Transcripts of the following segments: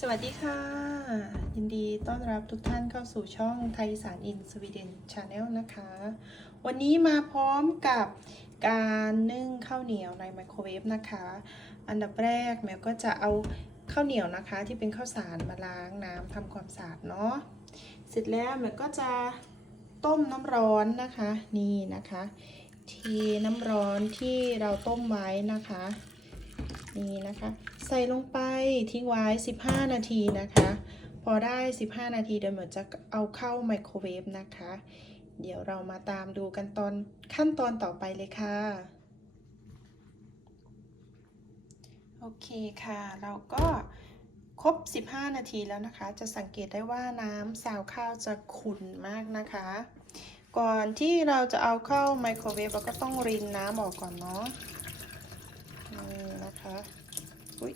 สวัสดีค่ะ ยินดีต้อนรับทุกท่านเข้าสู่ช่องไทยสารอินสวีเดนชาแนลนะคะ วันนี้มาพร้อมกับการนึ่งข้าวเหนียวในไมโครเวฟนะคะ อันดับแรกแมวก็จะเอาข้าวเหนียวนะคะ ที่เป็นข้าวสารมาล้างน้ำทำความสะอาดเนาะเสร็จแล้วแมวก็จะต้มน้ำร้อนนะคะนี่นะคะ ทีน้ำร้อนที่เราต้มไว้นะคะ นี่นะคะ ใส่ลงไปทิ้งไว้ 15 นาทีนะคะ พอได้ 15 นาทีเดี๋ยวเหมือนจะเอาเข้าไมโครเวฟนะคะ เดี๋ยวเรามาตามดูกันตอนขั้นตอนต่อไปเลยค่ะ โอเคค่ะ เราก็ครบ 15 นาทีแล้วนะคะ จะสังเกตได้ว่าน้ำซาวข้าวจะขุ่นมากนะคะ ก่อนที่เราจะเอาเข้าไมโครเวฟเราก็ต้องรินน้ำออกก่อนเนาะ นี่นะคะอุ้ย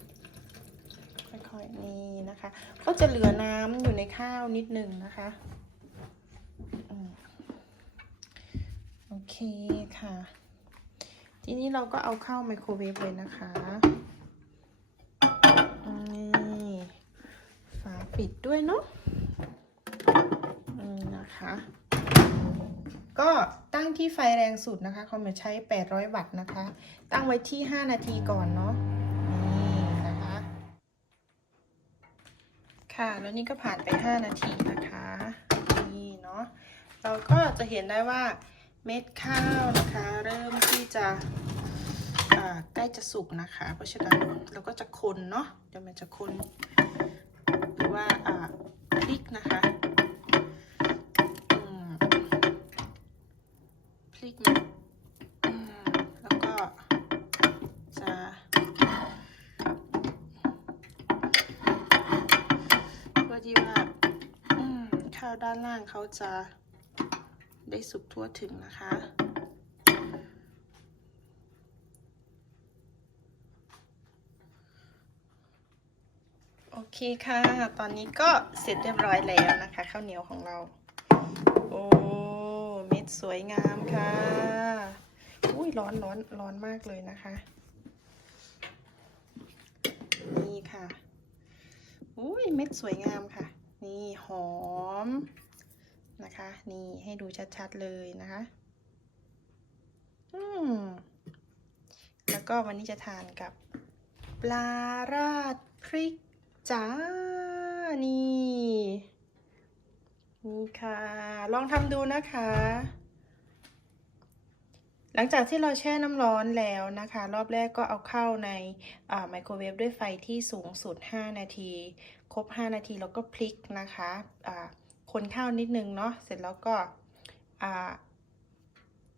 ค่อยๆนี่นะคะ ก็จะเหลือน้ำอยู่ในข้าวนิดหนึ่งนะคะโอเคค่ะ ทีนี้เราก็เอาเข้าไมโครเวฟเลยนะคะนี่ฝาปิดด้วยเนาะนี่นะคะ ก็ตั้งที่ไฟแรงสุดนะคะคอมมิวใช้ 800 วัตต์นะคะ ตั้งไว้ที่ 5 นาทีก่อนเนาะนี่นะคะ ค่ะแล้วนี่ก็ผ่านไป 5 นาทีนะคะนี่เนาะเราก็จะเห็นได้ว่าเม็ดข้าวนะคะ เริ่มที่จะใกล้จะสุกนะคะ เพราะฉะนั้นเราก็จะคนเนาะเดี๋ยวมันจะคน หรือว่าอ่าพลิกนะคะอืม พลิกนอืมแล้วก็จะเพื่อที่ว่าข้าวด้านล่างเขาจะได้สุกทั่วถึงนะคะโอเคค่ะ ตอนนี้ก็เสร็จเรียบร้อยแล้วนะคะ ข้าวเหนียวของเรา โอ้ สวยงามค่ะ อุ้ยร้อนร้อนร้อนมากเลยนะคะ นี่ค่ะ อุ้ยเม็ดสวยงามค่ะ นี่หอมนะคะ นี่ให้ดูชัดๆเลยนะคะ อืมแล้วก็วันนี้จะทานกับปลาราดพริกจ้านี่นี่ ค่ะ ลองทำดูนะคะ หลังจากที่เราแช่น้ำร้อนแล้วนะคะ รอบแรกก็เอาเข้าในไมโครเวฟด้วยไฟที่สูงสุด 5 นาที ครบ 5 นาทีแล้วก็พลิกนะคะะคนข้าวนิดนึงเนาะ เสร็จแล้วก็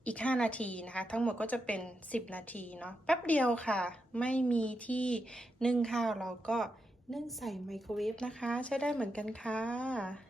อีก 5 นาทีนะคะ ทั้งหมดก็จะเป็น 10 นาทีเนาะ แป๊บเดียวค่ะ ไม่มีที่นึ่งข้าวเราก็นึ่งใส่ไมโครเวฟนะคะ ใช้ได้เหมือนกันค่ะ